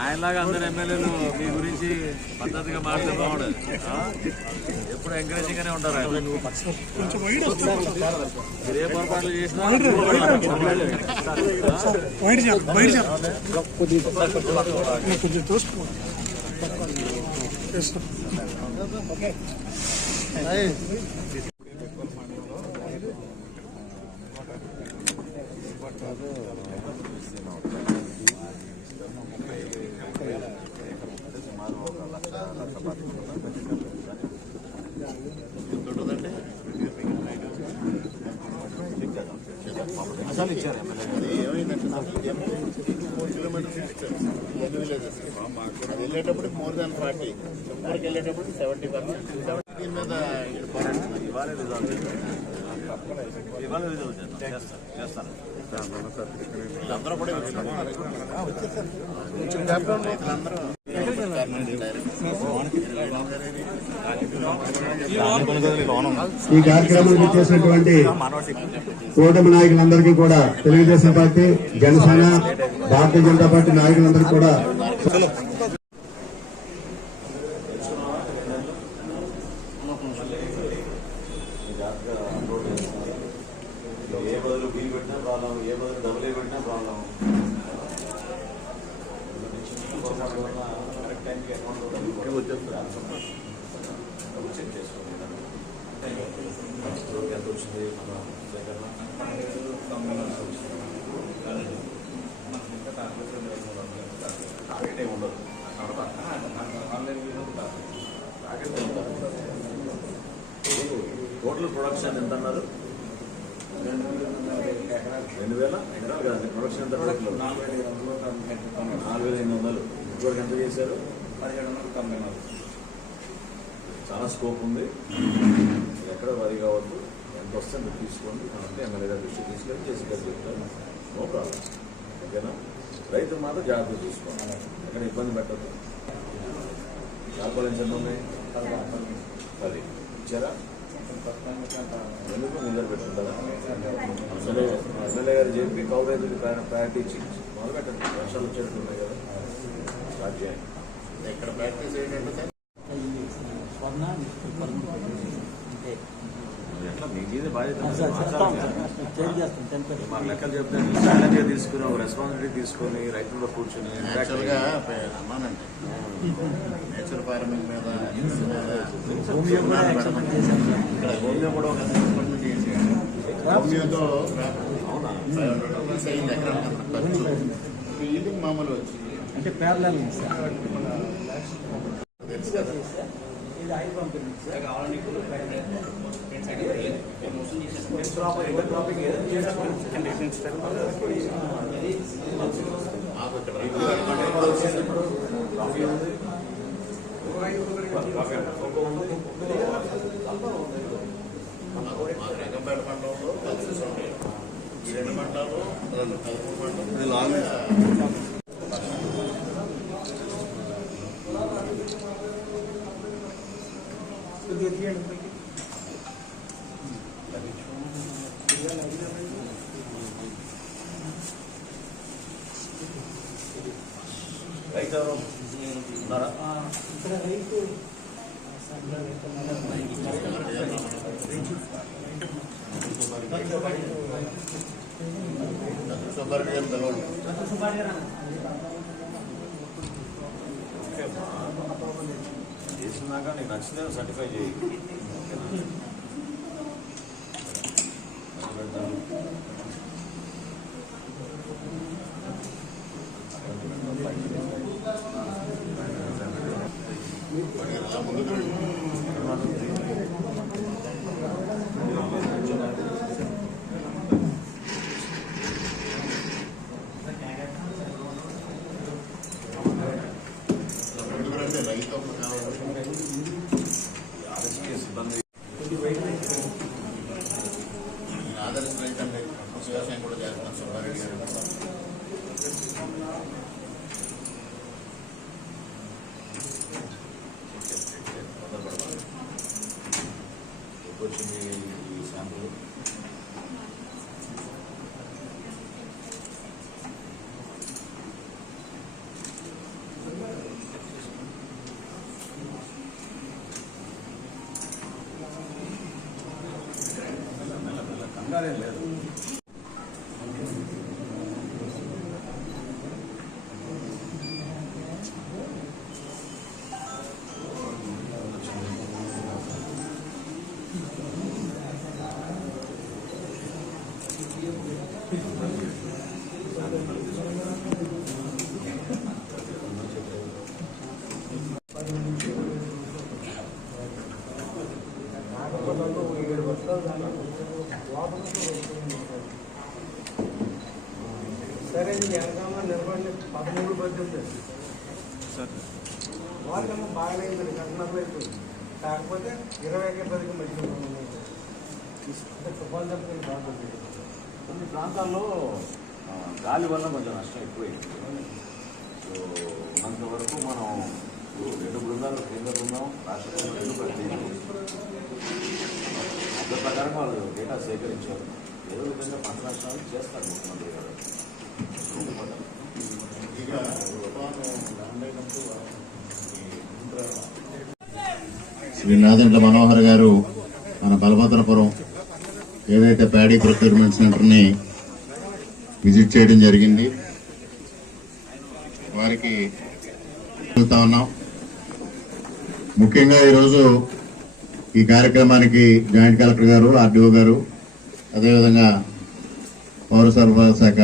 ఆయనలాగా అందరు ఎమ్మెల్యేలు మీ గురించి పద్ధతిగా మాట్లాడే బాగుండదు. ఎప్పుడు ఎంకరేజింగ్ గానే ఉంటారు ఆయన. మీరు ఏ పొరపాట్లు చేసినా ఓకే బయట చెప్ప బయట చెప్ప కొంచెం కిలోమీటర్స్ ఇచ్చారు వెళ్ళేటప్పుడు మోర్ దాన్ ఫార్టీ ఊరికి వెళ్ళేటప్పుడు సెవెంటీ పర్సెంట్ దీని మీద ఇవాళ ఇవాళ అందరూ కూడా ఈ కార్యక్రమానికి చేసినటువంటి కూటమి నాయకులందరికీ కూడా తెలుగుదేశం పార్టీ జనసేన భారతీయ జనతా పార్టీ నాయకులందరికీ కూడా ఏ బదులు బీ పెట్టినా ప్రాబ్లం ఏ బదులు డబుల్ ఏ పెట్టినా ప్రాబ్లం కరెక్ట్ టైంకి అకౌంట్ డబ్బులు చెక్ చేసుకోండి ఎంత వచ్చింది మన సేకరణ టార్గెట్ ఏమి ఉండదు టార్గెట్ ఉండదు. టోటల్ ప్రొడక్షన్ ఎంత అన్నారు రెండు వేల ఎకరాలు. కాదు ప్రొడక్షన్ ఎంత టోటల్ నాలుగు వేల ఎనిమిది వందలు. ఇప్పటివరకు ఎంత చేశారు? పదిహేడు వందల తొంభై నాలుగు చాలా స్కోప్ ఉంది. ఎక్కడ వరి కావద్దు ఎంత వస్తే అంత తీసుకోండి. అంటే ఎమ్మెల్యే గారి దృష్టి తీసుకెళ్ళి చేసి చెప్తాను నో ప్రాబ్లం ఓకేనా? రైతు మాత్రం జాగ్రత్త చూసుకోండి ఎక్కడ ఇబ్బంది పెట్టద్దు. కాపాలని ఎంత ఉన్నాయి పది ఇచ్చారా? ఎందుకు నిద్ర పెట్టుకుంటారా ఎమ్మెల్యే గారు చెప్పి కౌలు రైతులకు ప్రయారిటీ ఇచ్చి మొదలు పెట్టండి వర్షాలు వచ్చేట్టు ఉన్నాయి కదా స్టార్ట్ చేయండి ఇక్కడ ప్రాక్టీస్ ఏంటంటే మీ లెక్కలు చెప్తే ఛాలెంజ్ తీసుకుని ఒక రెస్పాన్సిబిలిటీ తీసుకొని రైతులతో కూర్చొని యాక్చువల్గా నేచర్ ఫార్మింగ్ మీద ఇక్కడ హోమియో కూడా ఒక అసెస్మెంట్ హోమియోతో అవునా ఖర్చు ఇది మామూలు వచ్చి అంటే పేర్లాలి తెలుసు కదా. రంగంపేట మండలంలో కలిసి ఉన్నాయి ఈ రెండు మండలాలు రెండు పదమూడు మండలం రైతు ఎవరు ఉన్నారా సుబ్బారెడ్డి గారు పిలవండి చేసినాక నీకు నచ్చితే సర్టిఫై చేయి సరే వెనకాల నిలబడి పదమూడు పద్దెనిమిది వాళ్ళకేమో బాగాలేదు కట్టినట్లు అయిపోయింది కాకపోతే ఇరవైకి పదికి మధ్య తుఫాన్ తప్పని బాగుంది కొన్ని ప్రాంతాల్లో గాలి వల్ల కొంచెం నష్టం ఎక్కువైంది సో అంతవరకు మనం రెండు బృందాలు కేంద్ర బృందం రాష్ట్ర బృందం రెండు ప్రతి అదే ప్రకారం వాళ్ళు డేటా సేకరించారు. ఏదో విధంగా పంట నష్టాలు చేస్తారు ముఖ్యమంత్రి గారు. ఇక శ్రీ నాదెండ్ల మనోహర్ గారు మన బలభద్రపురం ఏదైతే ప్యాడీ ప్రొక్యూర్మెంట్ సెంటర్ని విజిట్ చేయడం జరిగింది. వారికి వెళ్తా ఉన్నాం. ముఖ్యంగా ఈరోజు ఈ కార్యక్రమానికి జాయింట్ కలెక్టర్ గారు ఆర్డీఓ గారు అదేవిధంగా పౌర సరఫరా శాఖ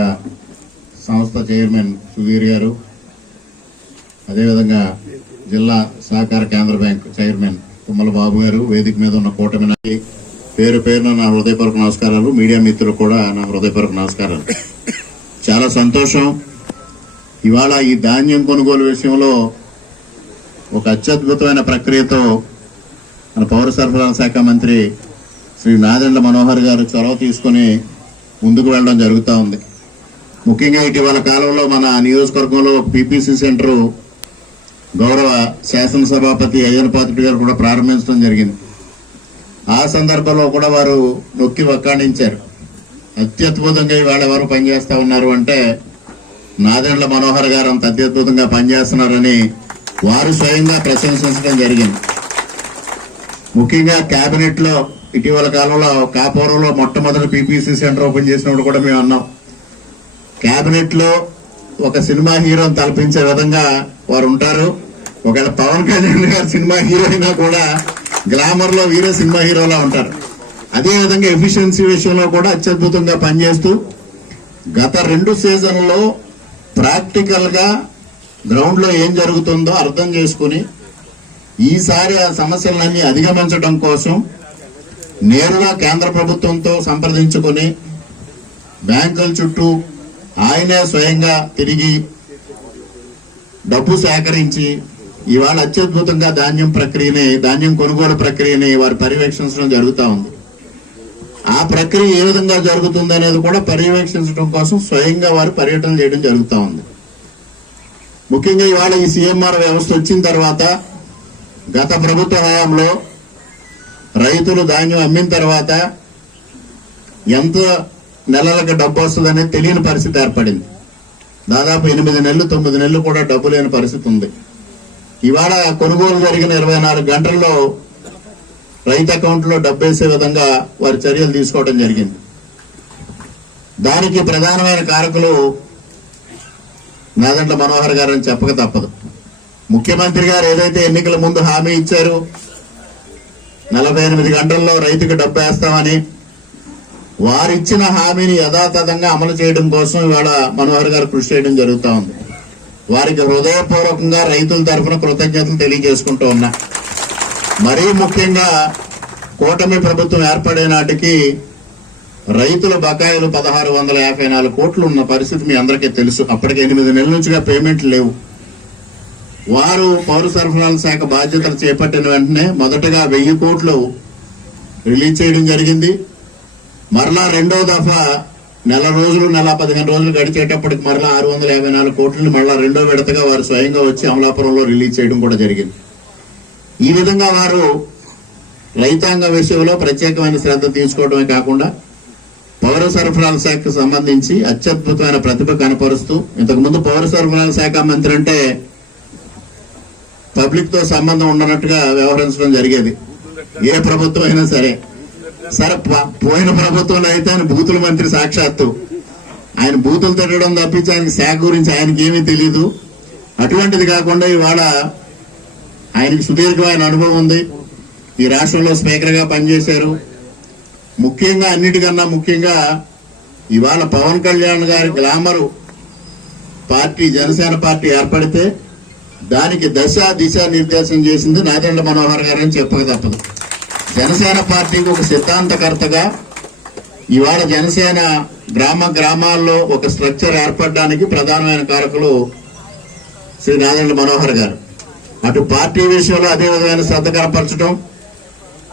సంస్థ చైర్మన్ సుధీర్ గారు అదేవిధంగా జిల్లా సహకార కేంద్ర బ్యాంక్ చైర్మన్ తుమ్మల బాబు గారు వేదిక మీద ఉన్న కూటమి నాయకులకి పేరు పేరున నా హృదయపూర్వక నమస్కారాలు. మీడియా మిత్రులు కూడా నా హృదయపూర్వక నమస్కారాలు. చాలా సంతోషం. ఇవాళ ఈ ధాన్యం కొనుగోలు విషయంలో ఒక అత్యద్భుతమైన ప్రక్రియతో మన పౌర సరఫరాల శాఖ మంత్రి శ్రీ నాదెండ్ల మనోహర్ గారు చొరవ తీసుకుని ముందుకు వెళ్ళడం జరుగుతూ ఉంది. ముఖ్యంగా ఇటీవల కాలంలో మన నియోజకవర్గంలో పీపీసీ సెంటర్ గౌరవ శాసనసభాపతి అయ్యనపాత్రుడి గారు కూడా ప్రారంభించడం జరిగింది. ఆ సందర్భంలో కూడా వారు నొక్కి వక్కాణించారు. అత్యద్భుతంగా ఇవాళ ఎవరు పనిచేస్తూ ఉన్నారు అంటే నాదెండ్ల మనోహర్ గారు అంత అత్యద్భుతంగా పనిచేస్తున్నారని వారు స్వయంగా ప్రశంసించడం జరిగింది. ముఖ్యంగా కేబినెట్లో ఇటీవల కాలంలో కాపురంలో మొట్టమొదటి పీపీసీ సెంటర్ ఓపెన్ చేసినప్పుడు కూడా మేము అన్నాం. కేబినెట్లో ఒక సినిమా హీరోని తలపించే విధంగా వారు ఉంటారు. ఒకవేళ పవన్ కళ్యాణ్ గారు సినిమా హీరో అయినా కూడా గ్లామర్లో వీరే సినిమా హీరోలా ఉంటారు. అదే విధంగా ఎఫిషియన్సీ విషయంలో కూడా అత్యద్భుతంగా పనిచేస్తూ గత రెండు సీజన్లో ప్రాక్టికల్గా గ్రౌండ్లో ఏం జరుగుతుందో అర్థం చేసుకుని ఈసారి ఆ సమస్యలన్నీ అధిగమించడం కోసం నేరుగా కేంద్ర ప్రభుత్వంతో సంప్రదించుకొని బ్యాంకుల చుట్టూ ఆయనే స్వయంగా తిరిగి డబ్బు సేకరించి ఇవాళ అత్యద్భుతంగా ధాన్యం ప్రక్రియని ధాన్యం కొనుగోలు ప్రక్రియని వారు పర్యవేక్షించడం జరుగుతూ ఉంది. ఆ ప్రక్రియ ఏ విధంగా జరుగుతుంది అనేది కూడా పర్యవేక్షించడం కోసం స్వయంగా వారు పర్యటన చేయడం జరుగుతూ ఉంది. ముఖ్యంగా ఇవాళ ఈ సీఎంఆర్ వ్యవస్థ వచ్చిన తర్వాత గత ప్రభుత్వ హయాంలో రైతులు ధాన్యం అమ్మిన తర్వాత ఎంత నెలలకు డబ్బు వస్తుందనే తెలియని పరిస్థితి ఏర్పడింది. దాదాపు ఎనిమిది నెలలు తొమ్మిది నెలలు కూడా డబ్బు లేని పరిస్థితి ఉంది. ఇవాళ కొనుగోలు జరిగిన ఇరవై నాలుగు గంటల్లో రైతు అకౌంట్లో డబ్బు వేసే విధంగా వారి చర్యలు తీసుకోవడం జరిగింది. దానికి ప్రధానమైన కారకులు నాదండ్ల మనోహర్ గారు అని చెప్పక తప్పదు. ముఖ్యమంత్రి గారు ఏదైతే ఎన్నికల ముందు హామీ ఇచ్చారు నలభై ఎనిమిది గంటల్లో రైతుకు డబ్బు వేస్తామని వారిచ్చిన హామీని యథాతథంగా అమలు చేయడం కోసం ఇవాళ మనోహర్ గారు కృషి చేయడం జరుగుతూ ఉంది. వారికి హృదయపూర్వకంగా రైతుల తరఫున కృతజ్ఞతలు తెలియజేసుకుంటూ ఉన్నా. మరీ ముఖ్యంగా కూటమి ప్రభుత్వం ఏర్పడే నాటికి రైతుల బకాయిలు పదహారు వందల యాభై నాలుగు కోట్లు ఉన్న పరిస్థితి మీ అందరికీ తెలుసు. అప్పటికి ఎనిమిది నెలల నుంచిగా పేమెంట్లు లేవు. వారు పౌర సరఫరాల శాఖ బాధ్యతలు చేపట్టిన వెంటనే మొదటగా వెయ్యి కోట్లు రిలీజ్ చేయడం జరిగింది. మరలా రెండో దఫా నెల రోజులు నెల పదిహేను రోజులు గడిచేటప్పటికి మరలా ఆరు వందల యాభై నాలుగు కోట్లను మరలా రెండో విడతగా వారు స్వయంగా వచ్చి అమలాపురంలో రిలీజ్ చేయడం కూడా జరిగింది. ఈ విధంగా వారు రైతాంగ విషయంలో ప్రత్యేకమైన శ్రద్ధ తీసుకోవడమే కాకుండా పౌర సరఫరాల శాఖకు సంబంధించి అత్యద్భుతమైన ప్రతిభ కనపరుస్తూ ఇంతకుముందు పౌర సరఫరాల శాఖ మంత్రి అంటే పబ్లిక్తో సంబంధం ఉండనట్టుగా వ్యవహరించడం జరిగేది. ఏ ప్రభుత్వం అయినా సరే. సరే పోయిన ప్రభుత్వంలో అయితే ఆయన బూతుల మంత్రి సాక్షాత్తు. ఆయన బూతులు తిట్టడం తప్పించి ఆయనకి శాఖ గురించి ఆయనకి ఏమీ తెలియదు అటువంటిది కాకుండా ఇవాళ ఆయనకి సుదీర్ఘమైన అనుభవం ఉంది. ఈ రాష్ట్రంలో స్పీకర్గా పనిచేశారు. ముఖ్యంగా అన్నిటికన్నా ముఖ్యంగా ఇవాళ పవన్ కళ్యాణ్ గారి గ్లామరు పార్టీ జనసేన పార్టీ ఏర్పడితే దానికి దశ దిశ నిర్దేశం చేసింది నాదెండ్ల మనోహర్ గారు అని చెప్పక తప్పదు. జనసేన పార్టీకి ఒక సిద్ధాంతకర్తగా ఇవాళ జనసేన గ్రామ గ్రామాల్లో ఒక స్ట్రక్చర్ ఏర్పడడానికి ప్రధానమైన కారకులు శ్రీ నాదెండ్ల మనోహర్ గారు. అటు పార్టీ విషయంలో అదే విధమైన శ్రద్ధ కనపరచడం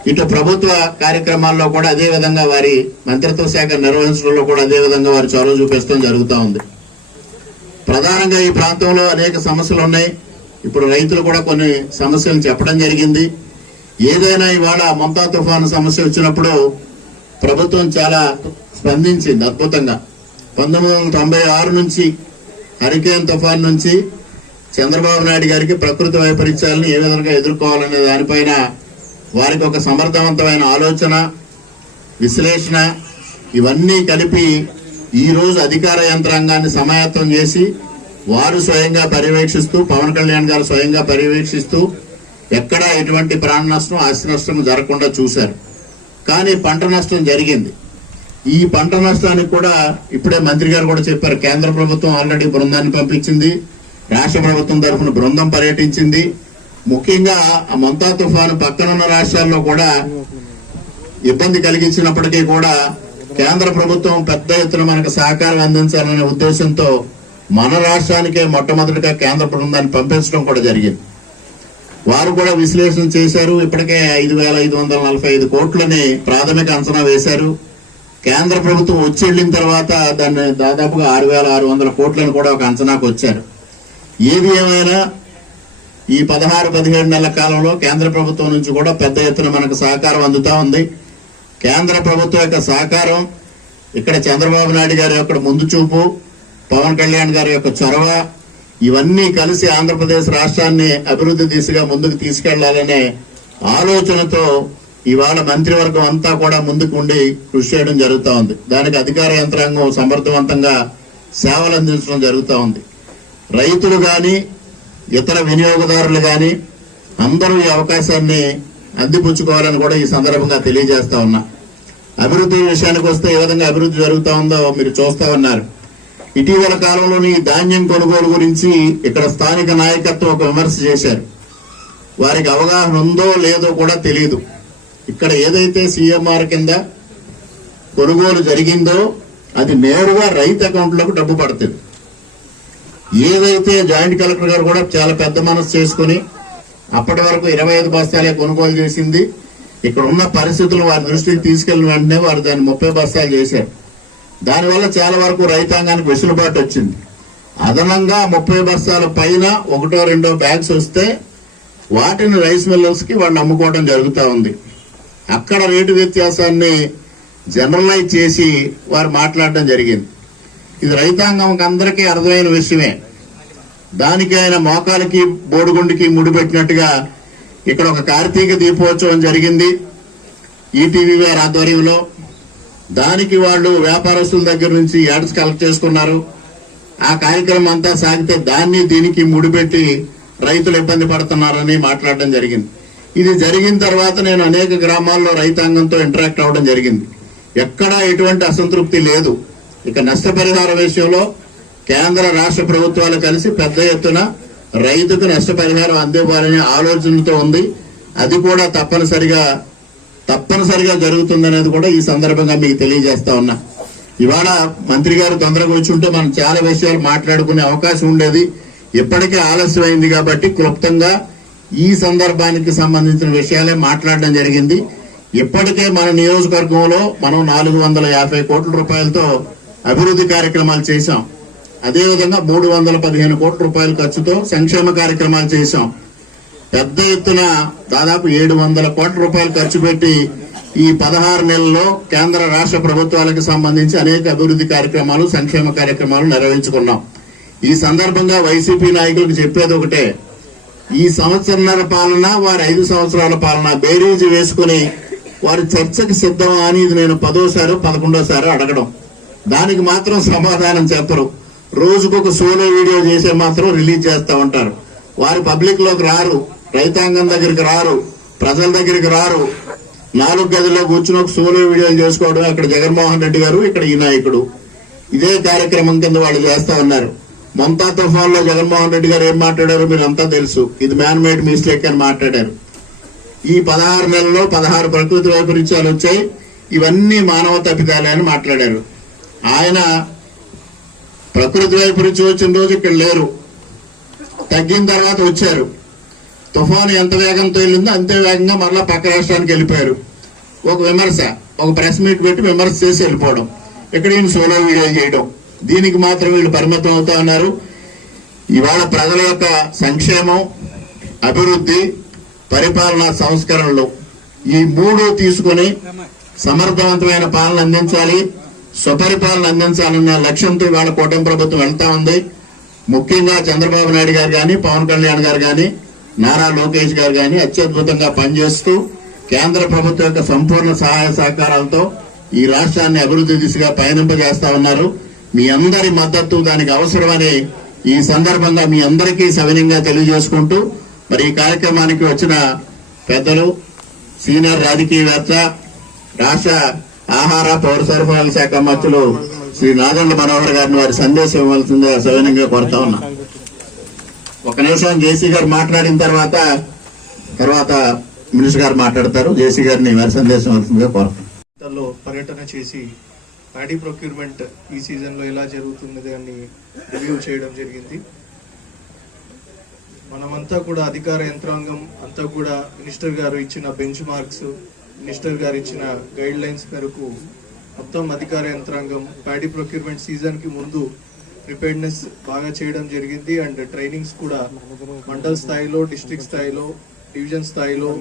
ఇటు ప్రభుత్వ కార్యక్రమాల్లో కూడా అదే విధంగా వారి మంత్రిత్వ శాఖ నిర్వహించడంలో కూడా అదే విధంగా వారి చొరవ చూపించడం జరుగుతూ ఉంది. ప్రధానంగా ఈ ప్రాంతంలో అనేక సమస్యలు ఉన్నాయి. ఇప్పుడు రైతులు కూడా కొన్ని సమస్యలు చెప్పడం జరిగింది. ఏదైనా ఇవాళ మమతా తుఫాను సమస్య వచ్చినప్పుడు ప్రభుత్వం చాలా స్పందించింది అద్భుతంగా. పంతొమ్మిది వందల తొంభై ఆరు నుంచి హరికేన్ తుఫాన్ నుంచి చంద్రబాబు నాయుడు గారికి ప్రకృతి వైపరీత్యాలను ఏ విధంగా ఎదుర్కోవాలనే దానిపైన వారికి ఒక సమర్థవంతమైన ఆలోచన విశ్లేషణ ఇవన్నీ కలిపి ఈరోజు అధికార యంత్రాంగాన్ని సమాయత్తం చేసి వారు స్వయంగా పర్యవేక్షిస్తూ పవన్ కళ్యాణ్ గారు స్వయంగా పర్యవేక్షిస్తూ ఎక్కడా ఎటువంటి ప్రాణ నష్టం ఆస్తి నష్టం జరగకుండా చూశారు. కానీ పంట నష్టం జరిగింది. ఈ పంట నష్టానికి కూడా ఇప్పుడే మంత్రి గారు కూడా చెప్పారు కేంద్ర ప్రభుత్వం ఆల్రెడీ బృందాన్ని పంపించింది రాష్ట్ర ప్రభుత్వం తరఫున బృందం పర్యటించింది. ముఖ్యంగా ఆ మొంతా తుఫాను పక్కనున్న రాష్ట్రాల్లో కూడా ఇబ్బంది కలిగించినప్పటికీ కూడా కేంద్ర ప్రభుత్వం పెద్ద ఎత్తున మనకు సహకారం అందించాలనే ఉద్దేశంతో మన రాష్ట్రానికే మొట్టమొదటిగా కేంద్ర బృందాన్ని పంపించడం కూడా జరిగింది. వారు కూడా విశ్లేషణ చేశారు. ఇప్పటికే ఐదు వేల ఐదు వందల నలభై ఐదు కోట్లని ప్రాథమిక అంచనా వేశారు. కేంద్ర ప్రభుత్వం వచ్చి వెళ్ళిన తర్వాత దాన్ని దాదాపుగా ఆరు వేల ఆరు వందల కోట్లను కూడా ఒక అంచనాకు వచ్చారు. ఏది ఏమైనా ఈ పదహారు పదిహేడు నెలల కాలంలో కేంద్ర ప్రభుత్వం నుంచి కూడా పెద్ద ఎత్తున మనకు సహకారం అందుతా ఉంది. కేంద్ర ప్రభుత్వం యొక్క సహకారం ఇక్కడ చంద్రబాబు నాయుడు గారి యొక్క ముందు చూపు పవన్ కళ్యాణ్ గారి యొక్క చొరవ ఇవన్నీ కలిసి ఆంధ్రప్రదేశ్ రాష్ట్రాన్ని అభివృద్ధి దిశగా ముందుకు తీసుకెళ్ళాలనే ఆలోచనతో ఇవాళ మంత్రివర్గం అంతా కూడా ముందుకు ఉండి కృషి చేయడం జరుగుతూ ఉంది. దానికి అధికార యంత్రాంగం సమర్థవంతంగా సేవలు అందించడం జరుగుతూ ఉంది. రైతులు కానీ ఇతర వినియోగదారులు కానీ అందరూ ఈ అవకాశాన్ని అందిపుచ్చుకోవాలని కూడా ఈ సందర్భంగా తెలియజేస్తా ఉన్నా. అభివృద్ధి విషయానికి వస్తే ఏ విధంగా అభివృద్ధి జరుగుతూ ఉందో మీరు చూస్తూ ఉన్నారు. ఇటీవల కాలంలోని ధాన్యం కొనుగోలు గురించి ఇక్కడ స్థానిక నాయకత్వం ఒక విమర్శ చేశారు. వారికి అవగాహన ఉందో లేదో కూడా తెలియదు ఇక్కడ ఏదైతే సీఎంఆర్ కింద కొనుగోలు జరిగిందో అది నేరుగా రైతు అకౌంట్లోకి డబ్బు పడుతుంది. ఏదైతే జాయింట్ కలెక్టర్ గారు కూడా చాలా పెద్ద మనసు చేసుకుని అప్పటి వరకు ఇరవై ఐదు బస్తాలే కొనుగోలు చేసింది. ఇక్కడ ఉన్న పరిస్థితులు వారి దృష్టికి తీసుకెళ్ళిన వెంటనే వారు దాన్ని ముప్పై బస్తాలు చేశారు. దానివల్ల చాలా వరకు రైతాంగానికి వెసులుబాటు వచ్చింది. అదనంగా ముప్పై బస్తాల పైన ఒకటో రెండో బ్యాగ్స్ వస్తే వాటిని రైస్ మిల్లర్స్కి వాడిని అమ్ముకోవడం జరుగుతూ ఉంది. అక్కడ రేటు వ్యత్యాసాన్ని జనరలైజ్ చేసి వారు మాట్లాడడం జరిగింది. ఇది రైతాంగం అందరికీ అర్థమైన విషయమే. దానికి ఆయన మోకాలకి బోడిగుండికి ముడిపెట్టినట్టుగా ఇక్కడ ఒక కార్తీక దీపోత్సవం జరిగింది. ఈటీవీ వారి ఆధ్వర్యంలో దానికి వాళ్ళు వ్యాపారస్తుల దగ్గర నుంచి యాడ్స్ కలెక్ట్ చేసుకున్నారు. ఆ కార్యక్రమం అంతా సాగితే దాన్ని దీనికి ముడిపెట్టి రైతులు ఇబ్బంది పడుతున్నారని మాట్లాడడం జరిగింది. ఇది జరిగిన తర్వాత నేను అనేక గ్రామాల్లో రైతాంగంతో ఇంటరాక్ట్ అవ్వడం జరిగింది. ఎక్కడా ఎటువంటి అసంతృప్తి లేదు. ఇక నష్టపరిహార విషయంలో కేంద్ర రాష్ట్ర ప్రభుత్వాలు కలిసి పెద్ద ఎత్తున రైతుకు నష్టపరిహారం అందివ్వాలనే ఆలోచనతో ఉంది. అది కూడా తప్పనిసరిగా తప్పనిసరిగా జరుగుతుందనేది కూడా ఈ సందర్భంగా మీకు తెలియజేస్తా ఉన్నా. ఇవాళ మంత్రి గారు తొందరగా వచ్చి ఉంటే మనం చాలా విషయాలు మాట్లాడుకునే అవకాశం ఉండేది. ఇప్పటికే ఆలస్యమైంది కాబట్టి క్లుప్తంగా ఈ సందర్భానికి సంబంధించిన విషయాలే మాట్లాడడం జరిగింది. ఇప్పటికే మన నియోజకవర్గంలో మనం నాలుగు వందల యాభై కోట్ల రూపాయలతో అభివృద్ధి కార్యక్రమాలు చేశాం. అదేవిధంగా మూడు వందల పదిహేను కోట్ల రూపాయల ఖర్చుతో సంక్షేమ కార్యక్రమాలు చేశాం. పెద్ద ఎత్తున దాదాపు ఏడు వందల కోట్ల రూపాయలు ఖర్చు పెట్టి ఈ పదహారు నెలల్లో కేంద్ర రాష్ట్ర ప్రభుత్వాలకు సంబంధించి అనేక అభివృద్ధి కార్యక్రమాలు సంక్షేమ కార్యక్రమాలు నిర్వహించుకున్నాం. ఈ సందర్భంగా వైసీపీ నాయకులకు చెప్పేది ఒకటే ఈ సంవత్సరాల పాలన వారి ఐదు సంవత్సరాల పాలన బేరీజు వేసుకుని వారి చర్చకు సిద్ధమా అని ఇది నేను పదోసారి పదకొండోసారి అడగడం. దానికి మాత్రం సమాధానం చెప్పరు. రోజుకొక సోలో వీడియో చేసే మాత్రం రిలీజ్ చేస్తూ ఉంటారు. వారు పబ్లిక్లోకి రారు. రైతాంగం దగ్గరికి రారు ప్రజల దగ్గరికి రారు. నాలుగు గదిలో కూర్చుని ఒక సోలో వీడియోలు చేసుకోవడం అక్కడ జగన్మోహన్ రెడ్డి గారు ఇక్కడ ఈ నాయకుడు. ఇదే కార్యక్రమం కింద వాళ్ళు చేస్తా ఉన్నారు. మమతా తుఫాన్లో జగన్మోహన్ రెడ్డి గారు ఏం మాట్లాడారో మీరు అంతా తెలుసు. ఇది మ్యాన్ మేడ్ మిస్టేక్ అని మాట్లాడారు. ఈ పదహారు నెలల్లో పదహారు ప్రకృతి వైపరీత్యాలు వచ్చాయి. ఇవన్నీ మానవ తప్పిదాలే అని మాట్లాడారు. ఆయన ప్రకృతి వైపరీత్యం వచ్చిన రోజు ఇక్కడ లేరు. తగ్గిన తర్వాత వచ్చారు. తుఫాను ఎంత వేగంతో వెళ్ళిందో అంతే వేగంగా మరలా పక్క రాష్ట్రానికి వెళ్ళిపోయారు. ఒక విమర్శ ఒక ప్రెస్ మీట్ పెట్టి విమర్శ చేసి వెళ్ళిపోవడం ఇక్కడ ఈయన సోలో వీడియో చేయడం దీనికి మాత్రం వీళ్ళు పరిమితం అవుతా ఉన్నారు. ఇవాళ ప్రజల యొక్క సంక్షేమం అభివృద్ధి పరిపాలనా సంస్కరణలు ఈ మూడు తీసుకొని సమర్థవంతమైన పాలన అందించాలి. స్వపరిపాలన అందించాలన్న లక్ష్యంతో ఇవాళ కూటమి ప్రభుత్వం వెళ్తా ఉంది. ముఖ్యంగా చంద్రబాబు నాయుడు గారు కానీ పవన్ కళ్యాణ్ గారు కానీ నారా లోకేష్ గారు కానీ అత్యద్భుతంగా పనిచేస్తూ కేంద్ర ప్రభుత్వం యొక్క సంపూర్ణ సహాయ సహకారాలతో ఈ రాష్ట్రాన్ని అభివృద్ధి దిశగా పయనింపజేస్తా ఉన్నారు. మీ అందరి మద్దతు దానికి అవసరమని ఈ సందర్భంగా మీ అందరికీ సవినయంగా తెలియజేసుకుంటూ మరి ఈ కార్యక్రమానికి వచ్చిన పెద్దలు సీనియర్ రాజకీయవేత్త రాష్ట్ర ఆహార పౌర సరఫరాల శాఖ మంత్రులు శ్రీ నాగండ్ల మనోహర్ గారిని వారి సందేశం ఇవ్వాల్సిందిగా సవినంగా కోరుతా ఉన్నా. ఒక నిమిషం జేసీ గారు మాట్లాడిన తర్వాత తర్వాత మినిస్టర్ గారు మాట్లాడతారు. జేసీ గారిని వారి సందేశం ప్రాంతాల్లో పర్యటన చేసి ప్యాడీ ప్రొక్యూర్మెంట్ ఈ సీజన్లో ఎలా జరుగుతున్నది అని రివ్యూ చేయడం జరిగింది. మనమంతా కూడా అధికార యంత్రాంగం అంతా కూడా మినిస్టర్ గారు ఇచ్చిన బెంచ్ మార్క్స్ మినిస్టర్ గారు ఇచ్చిన గైడ్ లైన్స్ మేరకు మొత్తం అధికార యంత్రాంగం ప్యాడీ ప్రొక్యూర్మెంట్ సీజన్కి ముందు ప్రిపేర్నెస్ బాగా చేయడం జరిగింది అండ్ ట్రైనింగ్స్ కూడా మండల్ స్థాయిలో డిస్ట్రిక్ట్ స్థాయిలో డివిజన్ స్థాయిలో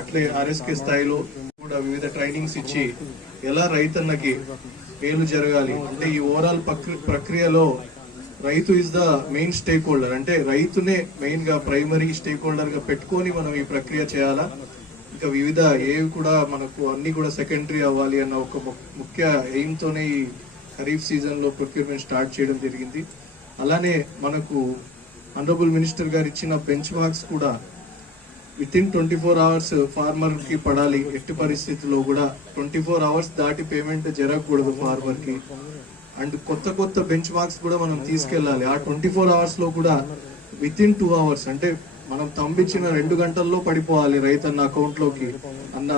అట్లే ఆర్ఎస్కే స్థాయిలో కూడా వివిధ ట్రైనింగ్స్ ఇచ్చి ఎలా రైతన్నకి మేలు జరగాలి. అంటే ఈ ఓవరాల్ ప్రక్రియలో రైతు is the main stakeholder అంటే రైతునే మెయిన్గా ప్రైమరీ స్టేక్ హోల్డర్గా పెట్టుకొని మనం ఈ ప్రక్రియ చేయాలా? ఇంకా వివిధ ఏవి కూడా మనకు అన్ని కూడా సెకండరీ అవ్వాలి అన్న ఒక ము- ముఖ్య ఎయిమ్ తోనే ఈ ఖరీఫ్ సీజన్లో ప్రొక్యూర్మెంట్ స్టార్ట్ చేయడం జరిగింది. అలానే మనకు ఆనరబుల్ మినిస్టర్ గారు ఇచ్చిన బెంచ్ మార్క్స్ కూడా within twenty four hours ఫార్మర్కి పడాలి. ఎట్టి పరిస్థితుల్లో కూడా ట్వంటీ ఫోర్ అవర్స్ దాటి పేమెంట్ జరగకూడదు ఫార్మర్కి అండ్ కొత్త కొత్త బెంచ్ మార్క్స్ కూడా మనం తీసుకెళ్ళాలి. ఆ ట్వంటీ ఫోర్ అవర్స్లో కూడా విత్ ఇన్ టూ అవర్స్ అంటే మనం తంపించిన రెండు గంటల్లో పడిపోవాలి రైతన్న అకౌంట్లోకి అన్న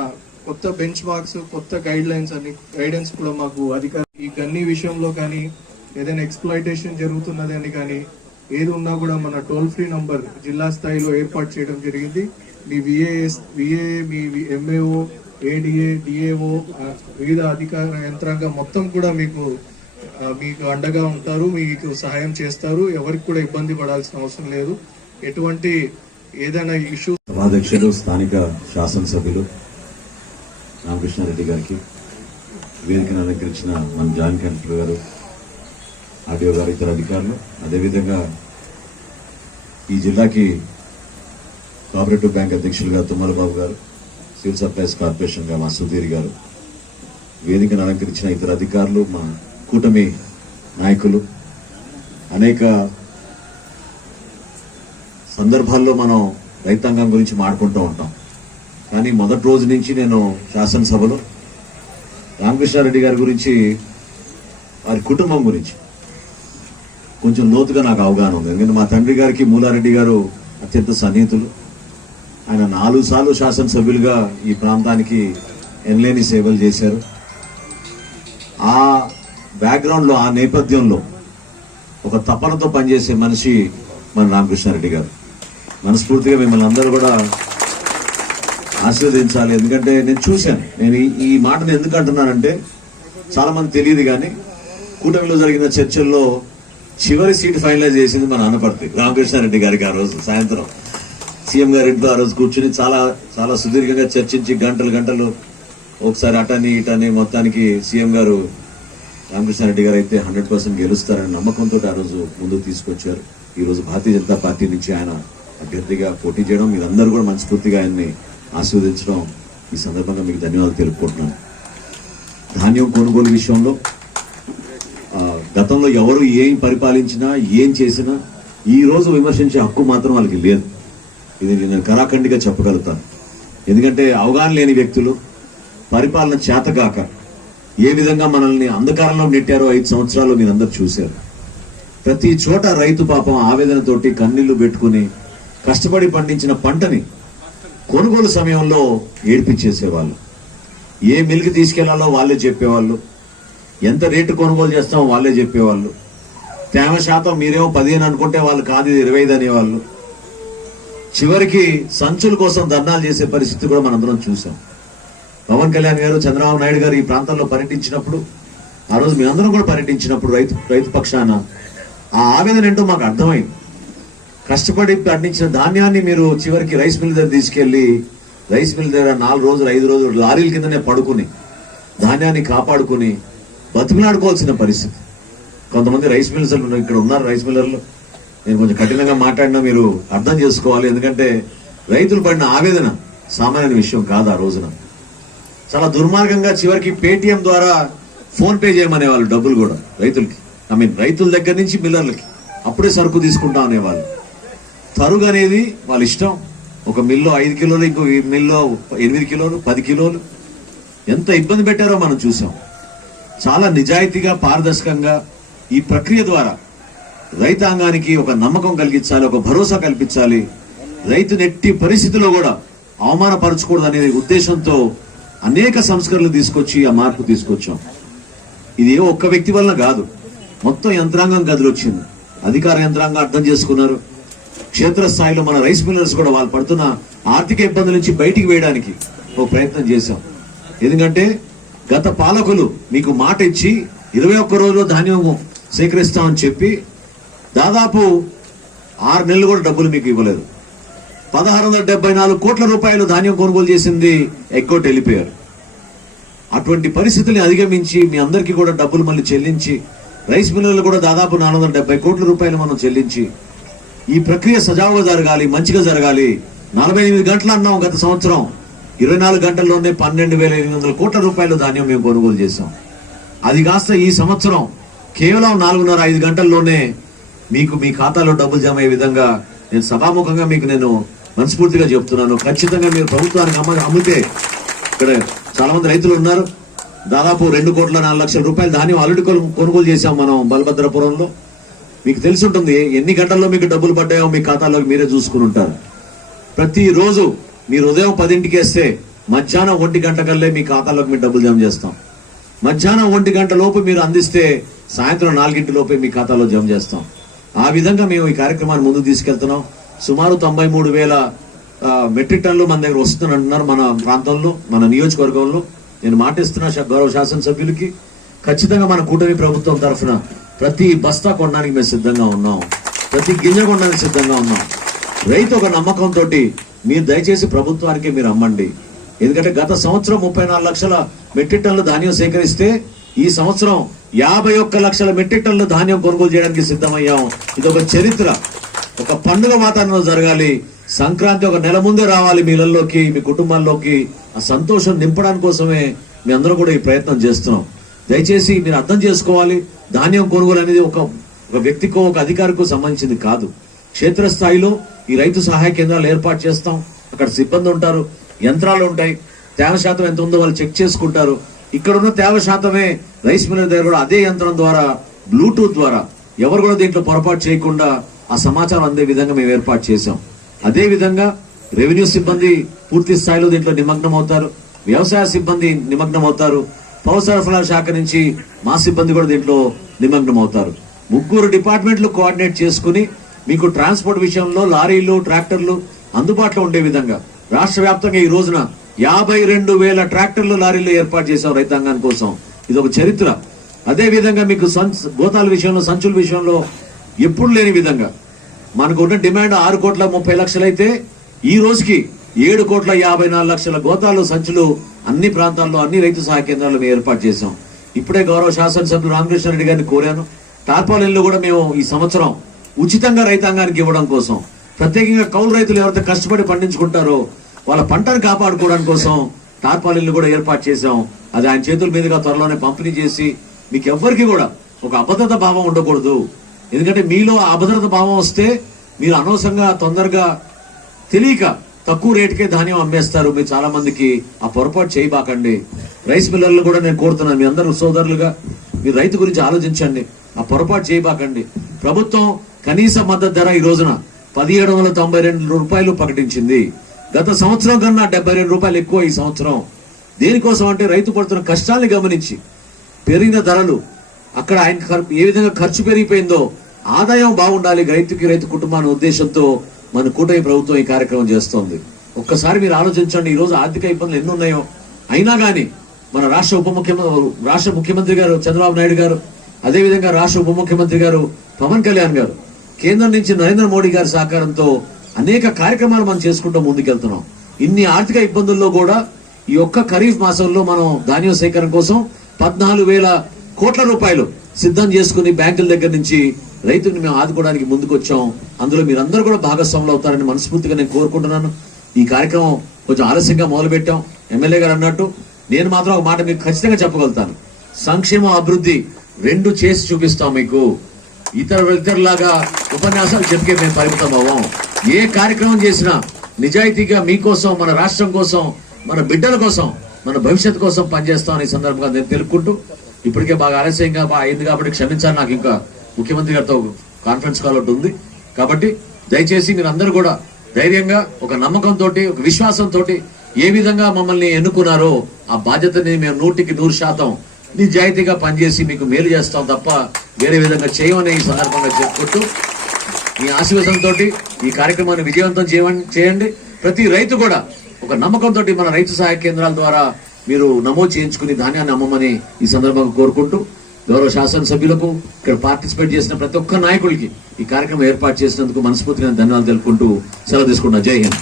కొత్త బెంచ్ మార్క్స్ కొత్త గైడ్ లైన్స్ అని గైడెన్స్ కూడా మాకు అధికారి గన్ని విషయంలో కానీ ఏదైనా ఎక్స్ప్లాయిటేషన్ జరుగుతున్నది అని కానీ ఏది ఉన్నా కూడా మన టోల్ ఫ్రీ నంబర్ జిల్లా స్థాయిలో ఏర్పాటు చేయడం జరిగింది. మీ విఏఎస్ విఏ మీ ఎంఏఓ ఏడిఏ డిఏఓ వివిధ అధికార యంత్రాంగం మొత్తం కూడా మీకు మీకు అండగా ఉంటారు మీకు సహాయం చేస్తారు. ఎవరికి కూడా ఇబ్బంది పడాల్సిన అవసరం లేదు. ఎటువంటి ఏదైనా ఇష్యూ సభాధ్యక్షులు స్థానిక శాసనసభ్యులు రామకృష్ణారెడ్డి గారికి వేదికను అలంకరించిన మన జాయింట్ కలెక్టర్ గారు ఆర్డీఓ గారు ఇతర అధికారులు. అదేవిధంగా ఈ జిల్లాకి కోఆపరేటివ్ బ్యాంక్ అధ్యక్షులుగా తుమ్మలబాబు గారు సివిల్ సప్లైస్ కార్పొరేషన్గా మా సుధీర్ గారు వేదికను అలంకరించిన ఇతర అధికారులు మా కూటమి నాయకులు. అనేక సందర్భాల్లో మనం రైతాంగం గురించి మాట్లాడుకుంటూ ఉంటాం. కానీ మొదటి రోజు నుంచి నేను శాసనసభలో రామకృష్ణారెడ్డి గారి గురించి వారి కుటుంబం గురించి. కొంచెం లోతుగా నాకు అవగాహన ఉంది. ఎందుకంటే మా తండ్రి గారికి మూలారెడ్డి గారు అత్యంత సన్నిహితులు. ఆయన నాలుగు సార్లు శాసనసభ్యులుగా ఈ ప్రాంతానికి ఎనలేని సేవలు చేశారు. ఆ బ్యాక్గ్రౌండ్లో ఆ నేపథ్యంలో ఒక తపనతో పనిచేసే మనిషి మన రామకృష్ణారెడ్డి గారు. మనస్ఫూర్తిగా మిమ్మల్ని అందరూ కూడా ఆశీర్వదించాలి. ఎందుకంటే నేను చూశాను. నేను ఈ- మాటను ఎందుకు అంటున్నానంటే చాలా మంది తెలియదు కానీ కూటమిలో జరిగిన చర్చల్లో చివరి సీట్ ఫైనలైజ్ చేసింది మన అనపర్తి రామకృష్ణారెడ్డి గారికి ఆ రోజు సాయంత్రం. సీఎం గారి ఇంట్లో ఆ రోజు కూర్చుని చాలా చాలా సుదీర్ఘంగా చర్చించి గంటలు గంటలు ఒకసారి అటని ఇటని మొత్తానికి సీఎం గారు రామకృష్ణారెడ్డి గారు అయితే హండ్రెడ్ పర్సెంట్ గెలుస్తారని నమ్మకంతో ఆ రోజు ముందుకు తీసుకొచ్చారు. ఈరోజు భారతీయ జనతా పార్టీ నుంచి ఆయన అభ్యర్థిగా పోటీ చేయడం మీరందరూ కూడా మనస్ఫూర్తిగా ఆయన్ని ఆస్వాదించడం ఈ సందర్భంగా మీకు ధన్యవాదాలు తెలుపుకుంటున్నాను. ధాన్యం కొనుగోలు విషయంలో గతంలో ఎవరు ఏం పరిపాలించినా ఏం చేసినా ఈ రోజు విమర్శించే హక్కు మాత్రం వాళ్ళకి లేదు. ఇది నేను కరాఖండిగా చెప్పగలుగుతాను. ఎందుకంటే అవగాహన లేని వ్యక్తులు పరిపాలన చేతగాక ఏ విధంగా మనల్ని అంధకారంలో నెట్టారో ఐదు సంవత్సరాలు మీరందరూ చూశారు. ప్రతి చోట రైతు పాపం ఆవేదనతోటి కన్నీళ్ళు పెట్టుకుని కష్టపడి పండించిన పంటని కొనుగోలు సమయంలో ఏడిపించేసేవాళ్ళు. ఏ మిల్క్ తీసుకెళ్ళాలో వాళ్ళే చెప్పేవాళ్ళు. ఎంత రేటు కొనుగోలు చేస్తామో వాళ్ళే చెప్పేవాళ్ళు. తేమ శాతం మీరేమో పదిహేను అనుకుంటే వాళ్ళు కాదు ఇది ఇరవై ఐదు అనేవాళ్ళు. చివరికి సంచుల కోసం ధర్నాలు చేసే పరిస్థితి కూడా మనందరం చూసాం. పవన్ కళ్యాణ్ గారు చంద్రబాబు నాయుడు గారు ఈ ప్రాంతంలో పర్యటించినప్పుడు ఆ రోజు మేమందరం కూడా పర్యటించినప్పుడు రైతు రైతు పక్షాన ఆ ఆవేదన ఏంటో మాకు అర్థమైంది. కష్టపడి పండించిన ధాన్యాన్ని మీరు చివరికి రైస్ మిల్ దగ్గర తీసుకెళ్ళి రైస్ మిల్ దగ్గర నాలుగు రోజులు ఐదు రోజులు లారీల కిందనే పడుకుని ధాన్యాన్ని కాపాడుకుని బతుకులాడుకోవాల్సిన పరిస్థితి. కొంతమంది రైస్ మిల్స్ ఇక్కడ ఉన్నారు రైస్ మిల్లర్లు. నేను కొంచెం కఠినంగా మాట్లాడినా మీరు అర్థం చేసుకోవాలి. ఎందుకంటే రైతులు పడిన ఆవేదన సామాన్య విషయం కాదు ఆ రోజున. చాలా దుర్మార్గంగా చివరికి పేటిఎం ద్వారా ఫోన్ పే చేయమనే వాళ్ళు డబ్బులు కూడా రైతులకి. ఐ మీన్ రైతుల దగ్గర నుంచి మిల్లర్లకి. అప్పుడే సరుకు తీసుకుంటాం అనేవాళ్ళు. తరుగు అనేది వాళ్ళ ఇష్టం. ఒక మిల్లో ఐదు కిలోలు ఇంకో మిల్లో ఎనిమిది కిలోలు పది కిలోలు. ఎంత ఇబ్బంది పెట్టారో మనం చూసాం. చాలా నిజాయితీగా పారదర్శకంగా ఈ ప్రక్రియ ద్వారా రైతాంగానికి ఒక నమ్మకం కలిగించాలి ఒక భరోసా కల్పించాలి. రైతు నెట్టి పరిస్థితిలో కూడా అవమానపరచకూడదు అనే ఉద్దేశంతో అనేక సంస్కరణలు తీసుకొచ్చి ఆ మార్పు తీసుకొచ్చాం. ఇది ఏ ఒక్క వ్యక్తి వలన కాదు. మొత్తం యంత్రాంగం కదిలొచ్చింది అధికార యంత్రాంగం అర్థం చేసుకున్నారు. క్షేత్రస్థాయిలో మన రైస్ మిల్లర్స్ కూడా వాళ్ళు పడుతున్న ఆర్థిక ఇబ్బందుల నుంచి బయటికి వేయడానికి ఒక ప్రయత్నం చేశాం. ఎందుకంటే గత పాలకులు మీకు మాట ఇచ్చి ఇరవై ఒక్క రోజుల్లో ధాన్యం సేకరిస్తామని చెప్పి దాదాపు ఆరు నెలలు కూడా డబ్బులు మీకు ఇవ్వలేదు. పదహారు వందల డెబ్బై నాలుగు కోట్ల రూపాయలు ధాన్యం కొనుగోలు చేసింది ఎగ్గొట్టి వెళ్ళిపోయారు. అటువంటి పరిస్థితుల్ని అధిగమించి మీ అందరికీ కూడా డబ్బులు మళ్ళీ చెల్లించి రైస్ మిల్లులు కూడా దాదాపు నాలుగు వందల డెబ్బై కోట్ల రూపాయలు మనం చెల్లించి ఈ ప్రక్రియ సజావుగా జరగాలి మంచిగా జరగాలి. నలభై ఎనిమిది గంటలు అన్నాం గత సంవత్సరం. ఇరవై నాలుగు గంటల్లోనే పన్నెండు వేల ఎనిమిది వందల కోట్ల రూపాయలు ధాన్యం మేము కొనుగోలు చేశాం. అది కాస్త ఈ సంవత్సరం కేవలం నాలుగున్నర ఐదు గంటల్లోనే మీకు మీ ఖాతాలో డబ్బులు జమ అయ్యే విధంగా నేను సభాముఖంగా మీకు నేను మనస్ఫూర్తిగా చెప్తున్నాను. ఖచ్చితంగా మీరు ప్రభుత్వానికి అమ్మ అమ్మితే ఇక్కడ చాలా మంది రైతులు ఉన్నారు. దాదాపు రెండు కోట్ల నాలుగు లక్షల రూపాయలు ధాన్యం ఆల్రెడీ కొను- కొనుగోలు చేశాం మనం బలభద్రపురంలో. మీకు తెలిసి ఉంటుంది ఎన్ని గంటల్లో మీకు డబ్బులు పడ్డాయో మీ ఖాతాలోకి మీరే చూసుకుని ఉంటారు. ప్రతిరోజు మీరు ఉదయం పదింటికి వేస్తే మధ్యాహ్నం ఒంటి గంట కల్లే మీ ఖాతాలోకి మీ డబ్బులు జమ చేస్తాం. మధ్యాహ్నం ఒంటి గంట లోపు మీరు అందిస్తే సాయంత్రం నాలుగింటి లోపే మీ ఖాతాలో జమ చేస్తాం. ఆ విధంగా మేము ఈ కార్యక్రమాన్ని ముందుకు తీసుకెళ్తున్నాం. సుమారు తొంభై మూడు వేల మెట్రిక్ టన్లు మన దగ్గర వస్తుందంటున్నారు మన ప్రాంతంలో మన నియోజకవర్గంలో. నేను మాటిస్తున్నా శా- గౌరవ శాసనసభ్యులకి. ఖచ్చితంగా మన కూటమి ప్రభుత్వం తరఫున ప్రతి బస్తా కొనడానికి మేము సిద్ధంగా ఉన్నాం. ప్రతి గింజ కొనడానికి సిద్ధంగా ఉన్నాం. రైతు ఒక నమ్మకంతో మీరు దయచేసి ప్రభుత్వానికి మీరు అమ్మండి. ఎందుకంటే గత సంవత్సరం ముప్పై నాలుగు లక్షల మెట్రిక్ టన్లు ధాన్యం సేకరిస్తే ఈ సంవత్సరం యాభై ఒక్క లక్షల మెట్రిక్ టన్నుల ధాన్యం కొనుగోలు చేయడానికి సిద్ధమయ్యాం. ఇది ఒక చరిత్ర. ఒక పండుగ వాతావరణం జరగాలి. సంక్రాంతి ఒక నెల ముందే రావాలి మీ మీ కుటుంబాల్లోకి. ఆ సంతోషం నింపడానికి కోసమే మీ అందరూ కూడా ఈ ప్రయత్నం చేస్తున్నాం. దయచేసి మీరు అర్థం చేసుకోవాలి. ధాన్యం కొనుగోలు అనేది ఒక ఒక వ్యక్తికో ఒక అధికారికో సంబంధించింది కాదు. క్షేత్రస్థాయిలో ఈ రైతు సహాయ కేంద్రాలు ఏర్పాటు చేస్తాం. అక్కడ సిబ్బంది ఉంటారు యంత్రాలు ఉంటాయి. తేమ శాతం ఎంత ఉందో వాళ్ళు చెక్ చేసుకుంటారు. ఇక్కడ ఉన్న తేమ శాతమే రైస్ మిల్ దగ్గర కూడా అదే యంత్రం ద్వారా బ్లూటూత్ ద్వారా ఎవరు కూడా దీంట్లో పొరపాటు చేయకుండా ఆ సమాచారం అందే విధంగా మేము ఏర్పాటు చేశాం. అదే విధంగా రెవెన్యూ సిబ్బంది పూర్తి స్థాయిలో దీంట్లో నిమగ్నం అవుతారు వ్యవసాయ సిబ్బంది నిమగ్నం అవుతారు పౌర శాఖ నుంచి మా సిబ్బంది కూడా దీంట్లో నిమగ్నం అవుతారు ముగ్గురు డిపార్ట్మెంట్లు కోఆర్డినేట్ చేసుకుని మీకు ట్రాన్స్పోర్ట్ విషయంలో లారీలు ట్రాక్టర్లు అందుబాటులో ఉండే విధంగా రాష్ట్ర వ్యాప్తంగా ఈ రోజున యాభై రెండు వేల ట్రాక్టర్లు లారీలు ఏర్పాటు చేశాం రైతాంగం కోసం. ఇది ఒక చరిత్ర. అదే విధంగా మీకు సంచ్ గోతాల విషయంలో సంచుల విషయంలో ఎప్పుడు లేని విధంగా మనకు ఉన్న డిమాండ్ ఆరు కోట్ల ముప్పై లక్షలైతే ఈ రోజుకి ఏడు కోట్ల యాభై నాలుగు లక్షల గోతాలు సంచులు అన్ని ప్రాంతాల్లో అన్ని రైతు సహాయ కేంద్రాలు మేము ఏర్పాటు చేశాం. ఇప్పుడే గౌరవ శాసనసభ్యులు రామకృష్ణారెడ్డి గారిని కోరాను. టార్పాలిన్లు కూడా మేము ఈ సంవత్సరం ఉచితంగా రైతాంగానికి ఇవ్వడం కోసం ప్రత్యేకంగా కౌలు రైతులు ఎవరైతే కష్టపడి పండించుకుంటారో వాళ్ళ పంటను కాపాడుకోవడం కోసం టార్పాలిన్లు కూడా ఏర్పాటు చేశాం. అది ఆయన చేతుల మీదుగా త్వరలోనే పంపిణీ చేసి మీకు ఎవ్వరికి కూడా ఒక అభద్రత భావం ఉండకూడదు. ఎందుకంటే మీలో ఆ అభద్రత భావం వస్తే మీరు అనవసరంగా తొందరగా తెలియక తక్కువ రేటుకే ధాన్యం అమ్మేస్తారు. మీరు చాలా మందికి ఆ పొరపాటు చేయబాకండి. రైస్ మిల్లర్లు కూడా నేను కోరుతున్నాను మీ అందరూ సోదరులుగా. మీరు రైతు గురించి ఆలోచించండి. ఆ పొరపాటు చేయబాకండి. ప్రభుత్వం కనీస మద్దతు ధర ఈ రోజున పదిహేడు వందల తొంభై రెండు రూపాయలు ప్రకటించింది. గత సంవత్సరం కన్నా డెబ్బై రెండు రూపాయలు ఎక్కువ ఈ సంవత్సరం. దేనికోసం అంటే రైతు పడుతున్న కష్టాల్ని గమనించి పెరిగిన ధరలు అక్కడ ఆయన ఏ విధంగా ఖర్చు పెరిగిపోయిందో ఆదాయం బాగుండాలి రైతుకి రైతు కుటుంబాన్ని ఉద్దేశంతో. మన కూటమి ప్రభుత్వం ఈ కార్యక్రమం చేస్తోంది. ఒక్కసారి మీరు ఆలోచించండి ఈ రోజు ఆర్థిక ఇబ్బందులు ఎన్ని ఉన్నాయో అయినా కానీ మన రాష్ట్ర ఉప ముఖ్యమంత్రి రాష్ట్ర ముఖ్యమంత్రి గారు చంద్రబాబు నాయుడు గారు అదేవిధంగా రాష్ట్ర ఉప ముఖ్యమంత్రి గారు పవన్ కళ్యాణ్ గారు కేంద్రం నుంచి నరేంద్ర మోడీ గారి సహకారంతో అనేక కార్యక్రమాలు మనం చేసుకుంటూ ముందుకెళ్తున్నాం. ఇన్ని ఆర్థిక ఇబ్బందుల్లో కూడా ఈ ఒక్క ఖరీఫ్ మాసంలో మనం ధాన్యం సేకరణ కోసం పద్నాలుగు వేల కోట్ల రూపాయలు సిద్ధం చేసుకుని బ్యాంకుల దగ్గర నుంచి రైతుని మేము ఆదుకోవడానికి ముందుకు వచ్చాం అందులో మీరందరూ కూడా భాగస్వాములు అవుతారని మనస్ఫూర్తిగా నేను కోరుకుంటున్నాను. ఈ కార్యక్రమం కొంచెం ఆలస్యంగా మొదలుపెట్టాం. ఎమ్మెల్యే గారు అన్నట్టు నేను మాత్రం ఒక మాట మీకు ఖచ్చితంగా చెప్పగలుగుతాను. సంక్షేమ అభివృద్ధి రెండు చేసి చూపిస్తాం మీకు. ఇతర ఇతరులాగా ఉపన్యాసాలు చెప్పే మేము పరిమితం అవ్వం. ఏ కార్యక్రమం చేసినా నిజాయితీగా మీకోసం మన రాష్ట్రం కోసం మన బిడ్డల కోసం మన భవిష్యత్తు కోసం పనిచేస్తాం ఈ సందర్భంగా నేను తెలుపుకుంటూ ఇప్పటికే బాగా ఆలస్యంగా అయింది కాబట్టి క్షమించాలి. నాకు ఇంకా ముఖ్యమంత్రి గారితో కాన్ఫరెన్స్ కాల్ ఒకటి ఉంది. కాబట్టి దయచేసి మీరు అందరూ కూడా ధైర్యంగా ఒక నమ్మకంతో ఒక విశ్వాసంతో ఏ విధంగా మమ్మల్ని ఎన్నుకున్నారో ఆ బాధ్యతని మేము నూటికి నూరు శాతం నిజాయితీగా పనిచేసి మీకు మేలు చేస్తాం తప్ప వేరే విధంగా చేయమని ఈ సందర్భంగా చెప్పుకుంటూ మీ ఆశీర్వాదంతో ఈ కార్యక్రమాన్ని విజయవంతం చేయమని- చేయండి. ప్రతి రైతు కూడా ఒక నమ్మకంతో మన రైతు సహాయ కేంద్రాల ద్వారా మీరు నమోదు చేయించుకుని ధాన్యాన్ని అమ్మమని ఈ సందర్భంగా కోరుకుంటూ గౌరవ శాసనసభ్యులకు ఇక్కడ పార్టిసిపేట్ చేసిన ప్రతి ఒక్క నాయకుడికి ఈ కార్యక్రమం ఏర్పాటు చేసినందుకు మనస్ఫూర్తిగా ధన్యవాదాలు తెలుపుకుంటూ సెలవు తీసుకుంటున్నాను. జై హింద్.